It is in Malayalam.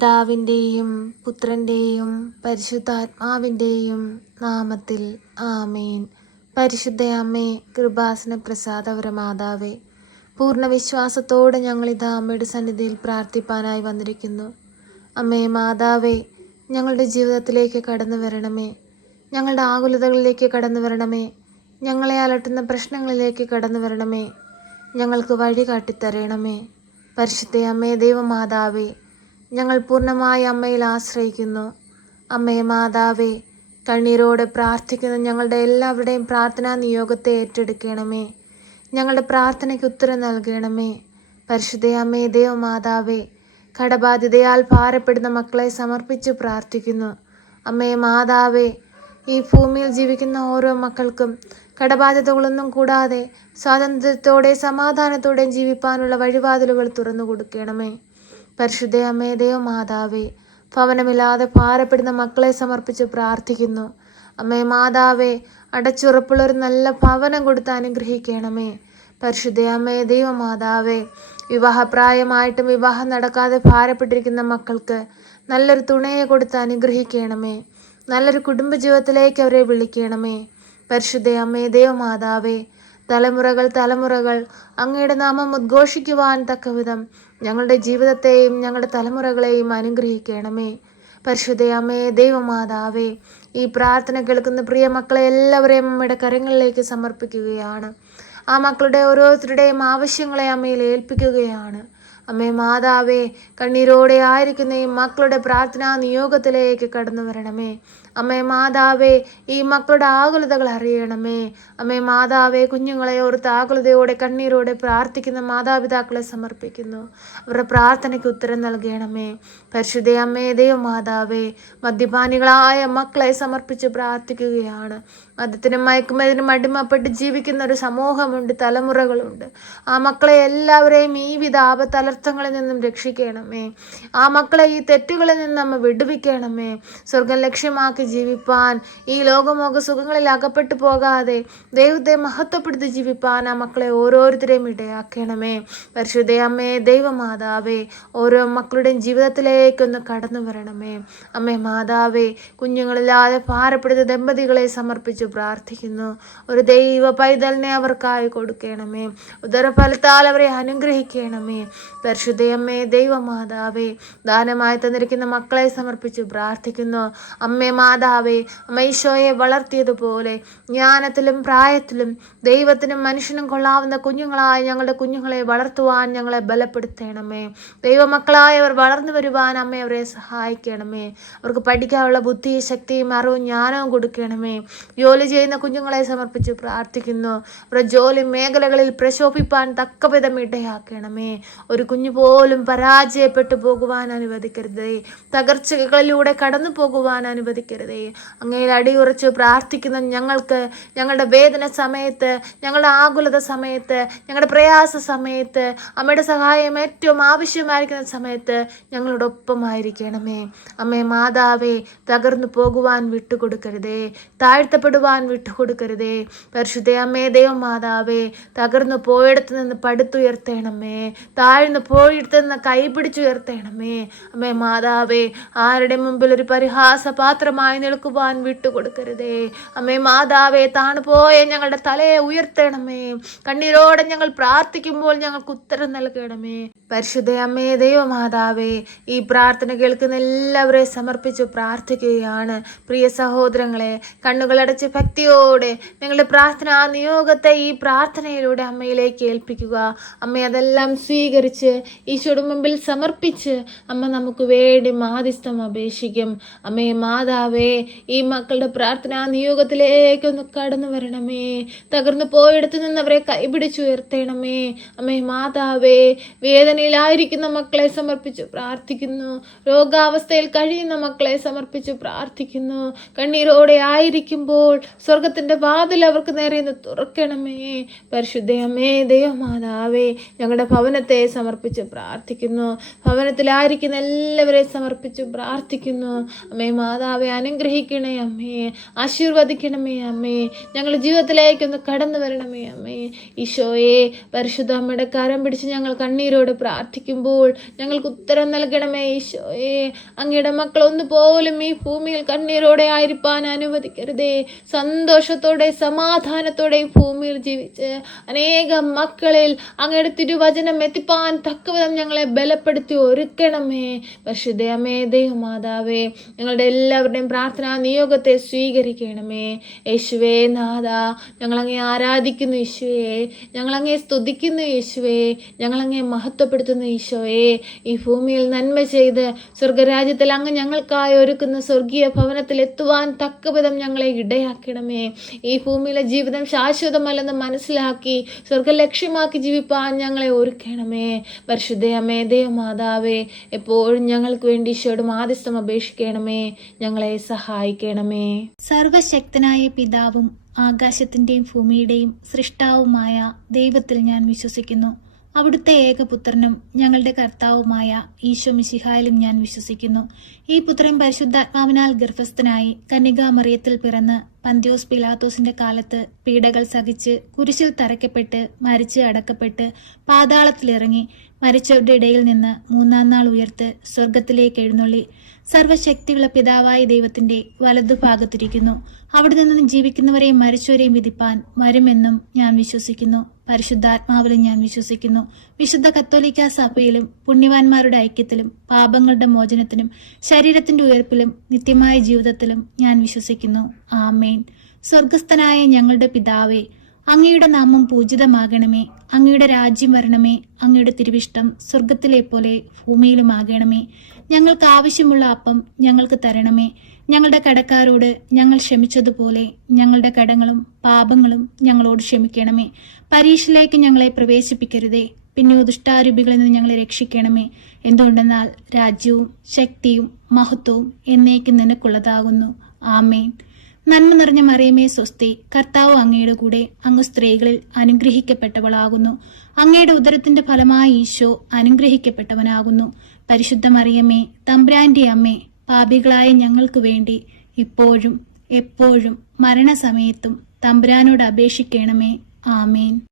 പിതാവിൻ്റെയും പുത്രൻ്റെയും പരിശുദ്ധാത്മാവിൻ്റെയും നാമത്തിൽ ആമേൻ. പരിശുദ്ധ അമ്മേ, കൃപാസന പ്രസാദപരമാതാവേ, പൂർണ്ണ വിശ്വാസത്തോടെ ഞങ്ങളിതാ അമ്മയുടെ സന്നിധിയിൽ പ്രാർത്ഥിപ്പാനായി വന്നിരിക്കുന്നു. അമ്മേ മാതാവേ, ഞങ്ങളുടെ ജീവിതത്തിലേക്ക് കടന്നു വരണമേ. ഞങ്ങളുടെ ആകുലതകളിലേക്ക് കടന്നു വരണമേ. ഞങ്ങളെ അലട്ടുന്ന പ്രശ്നങ്ങളിലേക്ക് കടന്നു വരണമേ. ഞങ്ങൾക്ക് വഴി കാട്ടിത്തരണമേ. പരിശുദ്ധ അമ്മേ, ദൈവമാതാവേ, ഞങ്ങൾ പൂർണ്ണമായി അമ്മയിൽ ആശ്രയിക്കുന്നു. അമ്മേ മാതാവേ, കണ്ണീരോടെ പ്രാർത്ഥിക്കുന്ന ഞങ്ങളുടെ എല്ലാവരുടെയും പ്രാർത്ഥനാ നിയോഗത്തെ ഏറ്റെടുക്കണമേ. ഞങ്ങളുടെ പ്രാർത്ഥനയ്ക്ക് ഉത്തരം നൽകണമേ. പരിശുദ്ധ അമ്മേ, ദൈവമാതാവേ, കടബാധ്യതയാൽ ഭാരപ്പെടുന്ന മക്കളെ സമർപ്പിച്ച് പ്രാർത്ഥിക്കുന്നു. അമ്മേ മാതാവേ, ഈ ഭൂമിയിൽ ജീവിക്കുന്ന ഓരോ മക്കൾക്കും കടബാധ്യതകളൊന്നും കൂടാതെ സ്വാതന്ത്ര്യത്തോടെ സമാധാനത്തോടെ ജീവിപ്പാനുള്ള വഴിവാതിലുകൾ തുറന്നു കൊടുക്കണമേ. പരിശുദ്ധ അമ്മേ, ദൈവമാതാവേ, ഭവനമില്ലാതെ ഭാരപ്പെടുന്ന മക്കളെ സമർപ്പിച്ച് പ്രാർത്ഥിക്കുന്നു. അമ്മേ മാതാവേ, അടച്ചുറപ്പുള്ള ഒരു നല്ല ഭവനം കൊടുത്ത് അനുഗ്രഹിക്കണമേ. പരിശുദ്ധ അമ്മേ, ദൈവമാതാവേ, വിവാഹപ്രായമായിട്ടും വിവാഹം നടക്കാതെ ഭാരപ്പെട്ടിരിക്കുന്ന മക്കൾക്ക് നല്ലൊരു തുണയെ കൊടുത്ത് അനുഗ്രഹിക്കണമേ. നല്ലൊരു കുടുംബജീവിതത്തിലേക്ക് അവരെ വിളിക്കണമേ. പരിശുദ്ധ അമ്മേ, ദൈവമാതാവേ, തലമുറകൾ അങ്ങയുടെ നാമം ഉദ്ഘോഷിക്കുവാൻ തക്കവിധം ഞങ്ങളുടെ ജീവിതത്തെയും ഞങ്ങളുടെ തലമുറകളെയും അനുഗ്രഹിക്കണമേ. പരിശുദ്ധ അമ്മേ, ദൈവമാതാവേ, ഈ പ്രാർത്ഥന കേൾക്കുന്ന പ്രിയ മക്കളെ എല്ലാവരെയും അമ്മയുടെ കരങ്ങളിലേക്ക് സമർപ്പിക്കുകയാണ്. ആ മക്കളുടെ ഓരോരുത്തരുടെയും ആവശ്യങ്ങളെ അമ്മയിൽ ഏൽപ്പിക്കുകയാണ്. അമ്മേ മാതാവേ, കണ്ണീരോടെ ആയിരിക്കുന്ന ഈ മക്കളുടെ പ്രാർത്ഥനാ നിയോഗത്തിലേക്ക് കടന്നു വരണമേ. അമ്മേ മാതാവേ, ഈ മക്കളുടെ ആകുലതകൾ അറിയണമേ. അമ്മേ മാതാവേ, കുഞ്ഞുങ്ങളെ ഓർത്ത് ആകുലതയോടെ കണ്ണീരോടെ പ്രാർത്ഥിക്കുന്ന മാതാപിതാക്കളെ സമർപ്പിക്കുന്നു. അവരുടെ പ്രാർത്ഥനയ്ക്ക് ഉത്തരം നൽകണമേ. പരിശുദ്ധ അമ്മേ, ദൈവമാതാവേ, മദ്യപാനികളായ മക്കളെ സമർപ്പിച്ച് പ്രാർത്ഥിക്കുകയാണ്. മദ്യത്തിനും മയക്കുമരുന്നിനും അടിമപ്പെട്ട് ജീവിക്കുന്ന ഒരു സമൂഹമുണ്ട്, തലമുറകളുണ്ട്. ആ മക്കളെ എല്ലാവരെയും ഈ വിധ ആപത്തലർത്തങ്ങളിൽ നിന്നും രക്ഷിക്കണമേ. ആ മക്കളെ ഈ തെറ്റുകളിൽ നിന്ന് നമ്മ വിടുവിക്കണമേ. സ്വർഗം ലക്ഷ്യമാക്കി ജീവിപ്പാൻ, ഈ ലോകമോക സുഖങ്ങളിൽ അകപ്പെട്ടു പോകാതെ ദൈവത്തെ മഹത്വപ്പെടുത്തി ജീവിപ്പാൻ ആ മക്കളെ ഓരോരുത്തരെയും ഇടയാക്കണമേ. പരിശുദ്ധ അമ്മേ, ദൈവമാതാവേ, ഓരോ മക്കളുടെയും ജീവിതത്തിലേക്കൊന്ന് കടന്നു വരണമേ. അമ്മേ മാതാവേ, കുഞ്ഞുങ്ങളില്ലാതെ ഭാരപ്പെടുന്ന ദമ്പതികളെ സമർപ്പിച്ചു പ്രാർത്ഥിക്കുന്നു. ഒരു ദൈവ പൈതലിനെ അവർക്കായി കൊടുക്കണമേ. ഉദരഫലത്താൽ അവരെ അനുഗ്രഹിക്കണമേ. പരിശുദ്ധ അമ്മേ, ദൈവമാതാവേ, ദാനമായി തന്നിരിക്കുന്ന മക്കളെ സമർപ്പിച്ചു പ്രാർത്ഥിക്കുന്നു. അമ്മേ മാതാവേ, അമ്മ ഈശോയെ വളർത്തിയതുപോലെ ജ്ഞാനത്തിലും പ്രായത്തിലും ദൈവത്തിനും മനുഷ്യനും കൊള്ളാവുന്ന കുഞ്ഞുങ്ങളായി ഞങ്ങളുടെ കുഞ്ഞുങ്ങളെ വളർത്തുവാൻ ഞങ്ങളെ ബലപ്പെടുത്തണമേ. ദൈവമക്കളായവർ വളർന്നു വരുവാൻ അമ്മ അവരെ സഹായിക്കണമേ. അവർക്ക് പഠിക്കാനുള്ള ബുദ്ധി, ശക്തിയും അറിവും ജ്ഞാനവും കൊടുക്കണമേ. ജോലി ചെയ്യുന്ന കുഞ്ഞുങ്ങളെ സമർപ്പിച്ച് പ്രാർത്ഥിക്കുന്നു. അവരുടെ ജോലി മേഖലകളിൽ പ്രശോഭിപ്പാൻ തക്കവിധം ഇടയാക്കണമേ. ഒരു കുഞ്ഞു പോലും പരാജയപ്പെട്ടു പോകുവാൻ അനുവദിക്കരുതേ. തകർച്ചകളിലൂടെ കടന്നു പോകുവാൻ അനുവദിക്കരുതേ. അങ്ങയിൽ അടിയുറച്ച് പ്രാർത്ഥിക്കുന്ന ഞങ്ങൾക്ക് ഞങ്ങളുടെ വേദന സമയത്ത്, ഞങ്ങളുടെ ആകുലത സമയത്ത്, ഞങ്ങളുടെ പ്രയാസ സമയത്ത്, അമ്മയുടെ സഹായം ഏറ്റവും ആവശ്യമായിരിക്കുന്ന സമയത്ത് ഞങ്ങളോടൊപ്പമായിരിക്കണമേ. അമ്മേ മാതാവേ, തകർന്നു പോകുവാൻ വിട്ടുകൊടുക്കരുതേ. താഴ്ത്തപ്പെടുവാൻ വിട്ടുകൊടുക്കരുതേ. പരിശുദ്ധ അമ്മേ, ദൈവമാതാവേ, തകർന്നു പോയിടത്ത് നിന്ന് പടുത്തുയർത്തണമേ. താഴ്ന്നു പോയിടത്ത് നിന്ന് കൈപിടിച്ചുയർത്തണമേ. അമ്മേ മാതാവേ, ആരുടെ മുമ്പിൽ ഒരു പരിഹാസപാത്രമായി നിൽക്കുവാൻ വിട്ടുകൊടുക്കരുതേ. അമ്മേ മാതാവേ, താണുപോയ ഞങ്ങളുടെ തലയെ ഉയർത്തണമേ. കണ്ണീരോടെ ഞങ്ങൾ പ്രാർത്ഥിക്കുമ്പോൾ ഞങ്ങൾക്ക് ഉത്തരം നൽകണമേ. പരിശുദ്ധ അമ്മേ, ദൈവമാതാവേ, ഈ പ്രാർത്ഥന കേൾക്കുന്ന എല്ലാവരെയും സമർപ്പിച്ചു പ്രാർത്ഥിക്കുകയാണ്. പ്രിയ സഹോദരങ്ങളെ, കണ്ണുകളടച്ച് ഭക്തിയോടെ നിങ്ങളുടെ പ്രാർത്ഥന നിയോഗത്തെ ഈ പ്രാർത്ഥനയിലൂടെ അമ്മയിലേക്ക് ഏൽപ്പിക്കുക. അമ്മ അതെല്ലാം സ്വീകരിച്ച് ഈശോയുടെ മുമ്പിൽ സമർപ്പിച്ച് അമ്മ നമുക്ക് വേണ്ടി മാധ്യസ്ഥം അപേക്ഷിക്കും. അമ്മേ മാതാവേ, ഈ മക്കളുടെ പ്രാർത്ഥനാ നിയോഗത്തിലേക്കൊന്ന് കടന്നു വരണമേ. തകർന്നു പോയിടത്ത് നിന്ന് അവരെ കൈപിടിച്ചുയർത്തണമേ. അമ്മേ മാതാവേ, വേദനയിലായിരിക്കുന്ന മക്കളെ സമർപ്പിച്ചു പ്രാർത്ഥിക്കുന്നു. രോഗാവസ്ഥയിൽ കഴിയുന്ന മക്കളെ സമർപ്പിച്ചു പ്രാർത്ഥിക്കുന്നു. കണ്ണീരോടെ ആയിരിക്കുമ്പോൾ സ്വർഗത്തിന്റെ വാതിൽ അവർക്ക് നേരെ തുറക്കണമേ. പരിശുദ്ധ അമ്മേ, ദൈവമാതാവേ, ഞങ്ങളുടെ ഭവനത്തെ സമർപ്പിച്ചു സമർപ്പിച്ച് പ്രാർത്ഥിക്കുന്നു. ഭവനത്തിലായിരിക്കുന്ന എല്ലാവരെയും സമർപ്പിച്ച് പ്രാർത്ഥിക്കുന്നു. അമ്മേ മാതാവെ അനുഗ്രഹിക്കണേ അമ്മേ, ആശീർവദിക്കണമേ അമ്മേ, ഞങ്ങളുടെ ജീവിതത്തിലേക്കൊന്ന് കടന്നു വരണമേ അമ്മേ. ഈശോയെ, പരിശുദ്ധ അമ്മയുടെ കരം പിടിച്ച് ഞങ്ങൾ കണ്ണീരോട് പ്രാർത്ഥിക്കുമ്പോൾ ഞങ്ങൾക്ക് ഉത്തരം നൽകണമേ ഈശോയെ. അങ്ങയുടെ മക്കൾ ഒന്നുപോലും ഈ ഭൂമിയിൽ കണ്ണീരോടെ ആയിരിക്കാൻ അനുവദിക്കരുതേ. സന്തോഷത്തോടെ സമാധാനത്തോടെ ഈ ഭൂമിയിൽ ജീവിച്ച് അനേകം മക്കളിൽ അങ്ങയുടെ തിരുവചനം എത്തിപ്പാൻ തക്കവിധം ഞങ്ങളെ ബലപ്പെടുത്തി ഒരുക്കണമേ. പരിശുദ്ധ അമ്മേ, ദൈവമാതാവേ, ഞങ്ങളുടെ എല്ലാവരുടെയും പ്രാർത്ഥനാ നിയോഗത്തെ സ്വീകരിക്കണമേ. യേശുവേ നാഥ, ഞങ്ങളങ്ങേ ആരാധിക്കുന്നു യേശുവേ, ഞങ്ങളങ്ങേ സ്തുതിക്കുന്നു യേശുവേ, ഞങ്ങളങ്ങേ മഹത്വപ്പെടുത്തുന്നു ഈശോയെ. ഈ ഭൂമിയിൽ നന്മ ചെയ്ത് സ്വർഗരാജ്യത്തിൽ അങ്ങ് ഞങ്ങൾക്കായി ഒരുക്കുന്ന സ്വർഗീയ ഭവനത്തിൽ എത്തുവാൻ തക്കവിധം ഞങ്ങളെ ഇടയാക്കണമേ. ഈ ഭൂമിയിലെ ജീവിതം ശാശ്വതമല്ലെന്ന് മനസ്സിലാക്കി സ്വർഗ ലക്ഷ്യമാക്കി ജീവിപ്പാൻ ഞങ്ങളെ ഒരുക്കണമേ. പരിശുദ്ധ അമ്മേ, ദൈവമാതാവേ, എപ്പോഴും ഞങ്ങൾക്ക് വേണ്ടി ഈശോയോട് മാധ്യസ്ഥം അപേക്ഷിക്കണമേ. ഞങ്ങളെ സഹായിക്കണമേ. സർവശക്തനായ പിതാവും ആകാശത്തിൻ്റെയും ഭൂമിയുടെയും സൃഷ്ടാവുമായ ദൈവത്തിൽ ഞാൻ വിശ്വസിക്കുന്നു. അവിടുത്തെ ഏകപുത്രനും ഞങ്ങളുടെ കർത്താവുമായ ഈശോ മിശിഹായിലും ഞാൻ വിശ്വസിക്കുന്നു. ഈ പുത്രൻ പരിശുദ്ധാത്മാവിനാൽ ഗർഭസ്ഥനായി കന്യകാമറിയത്തിൽ പിറന്ന് പന്ത്യോസ് പിലാത്തോസിന്റെ കാലത്ത് പീഡകൾ സഹിച്ച് കുരിശിൽ തറയ്ക്കപ്പെട്ട് മരിച്ച് അടക്കപ്പെട്ട് പാതാളത്തിലിറങ്ങി മരിച്ചവരുടെ ഇടയിൽ നിന്ന് മൂന്നാം നാൾ ഉയർത്ത് സ്വർഗത്തിലേക്ക് എഴുന്നള്ളി സർവശക്തിയുള്ള പിതാവായ ദൈവത്തിന്റെ വലതുഭാഗത്തിരിക്കുന്നു. അവിടെ നിന്ന് ജീവിക്കുന്നവരെയും മരിച്ചവരെയും വിധിപ്പാൻ വരുമെന്നും ഞാൻ വിശ്വസിക്കുന്നു. പരിശുദ്ധാത്മാവിലും ഞാൻ വിശ്വസിക്കുന്നു. വിശുദ്ധ കത്തോലിക്കാ സഭയിലും പുണ്യവാന്മാരുടെ ഐക്യത്തിലും പാപങ്ങളുടെ മോചനത്തിനും ശരീരത്തിന്റെ ഉയർപ്പിലും നിത്യമായ ജീവിതത്തിലും ഞാൻ വിശ്വസിക്കുന്നു. ആമേൻ. സ്വർഗസ്ഥനായ ഞങ്ങളുടെ പിതാവേ, അങ്ങയുടെ നാമം പൂജിതമാകണമേ. അങ്ങയുടെ രാജ്യം വരണമേ. അങ്ങയുടെ തിരുവിഷ്ടം സ്വർഗത്തിലെ പോലെ ഭൂമിയിലുമാകണമേ. ഞങ്ങൾക്ക് ആവശ്യമുള്ള അപ്പം ഞങ്ങൾക്ക് തരണമേ. ഞങ്ങളുടെ കടക്കാരോട് ഞങ്ങൾ ക്ഷമിച്ചതുപോലെ ഞങ്ങളുടെ കടങ്ങളും പാപങ്ങളും ഞങ്ങളോട് ക്ഷമിക്കണമേ. പരീക്ഷയിലേക്ക് ഞങ്ങളെ പ്രവേശിപ്പിക്കരുതേ, പിന്നെ ദുഷ്ടാരൂപികളിൽ നിന്ന് ഞങ്ങളെ രക്ഷിക്കണമേ. എന്തുകൊണ്ടെന്നാൽ രാജ്യവും ശക്തിയും മഹത്വവും എന്നേക്കും നിനക്കുള്ളതാകുന്നു. ആമേൻ. നന്മ നിറഞ്ഞ മറിയമേ സ്വസ്തി, കർത്താവ് അങ്ങയുടെ കൂടെ, അങ്ങ് സ്ത്രീകളിൽ അനുഗ്രഹിക്കപ്പെട്ടവളാകുന്നു. അങ്ങയുടെ ഉദരത്തിന്റെ ഫലമായ ഈശോ അനുഗ്രഹിക്കപ്പെട്ടവനാകുന്നു. പരിശുദ്ധ മറിയമേ, തമ്പുരാന്റെ അമ്മേ, പാപികളായ ഞങ്ങൾക്ക് വേണ്ടി ഇപ്പോഴും എപ്പോഴും മരണസമയത്തും തമ്പുരാനോട് അപേക്ഷിക്കണമേ. ആമേൻ.